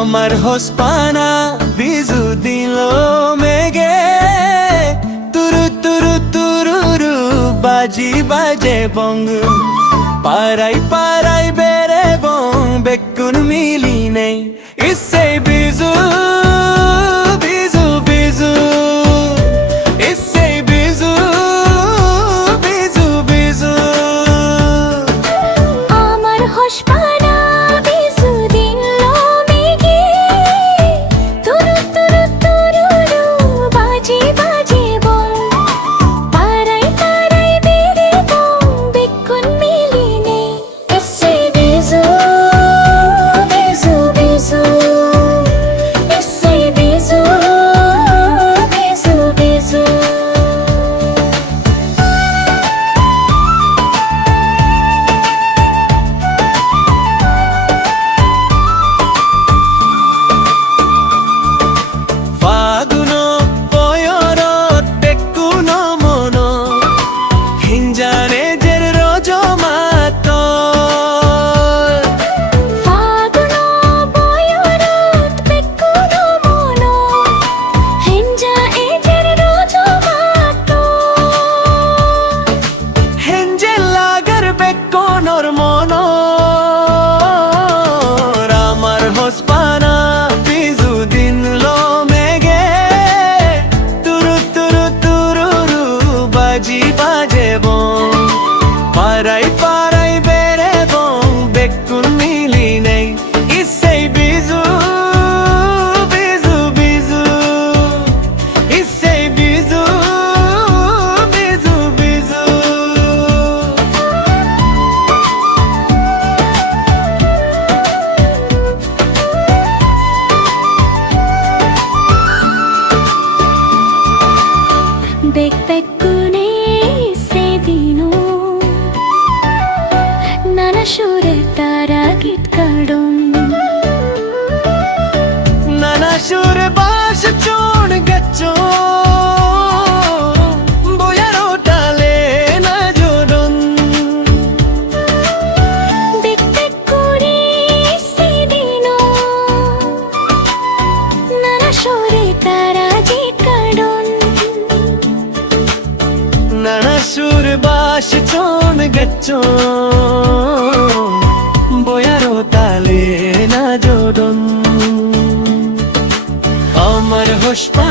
আমার হোসপানা বিজু দিল মেগে তুরু তুরু তুরুরু বাজি বাজে বং পারাই পারাই বেরে বং বেকুন মিলি নেই ইসে বিজু বিজু বিজু ইসে বিজু বিজু বিজু আমার হোসপানা বিজু দিল মেগে তুরু তুরু তুরুরু বাজি বাজে বং পারাই পারাই বেরে বং বেকুন মিলি নেই ইসে বিজু বিজু বিজু ইসে বিজু বিজু বিজু ফাগুন পয়রত বেকুন মন হিঞ্জানে জের রজ মাত ফাগুন বয়রত বেকুন মন হেঞ্জা এজের রজ মাত হেঞ্জে লাগার বেকুনর মন আমার হোসপানা বিজু দিন লো মেগে তুরু তুরু তুরুরু বাজি বাজে বং পারাই পারাই বেরে বং বেকুন মিলি নেই ইসেই বিজু বিজু বিজু ইসেই বিজু বিজু বিজু বেকুনে সেদিনও নানা সুরে তারা গীত কাড়ন নানা সুর বাস চোন গচ্চো বয়ারো টালে না জোড়ন বেকুনে সেদিনও নানা সুরে তারা গীত কাড়ন নানা সুর বাস চোন গচ্চো বয়ারো তালে না জোড়ন আমার হোসপা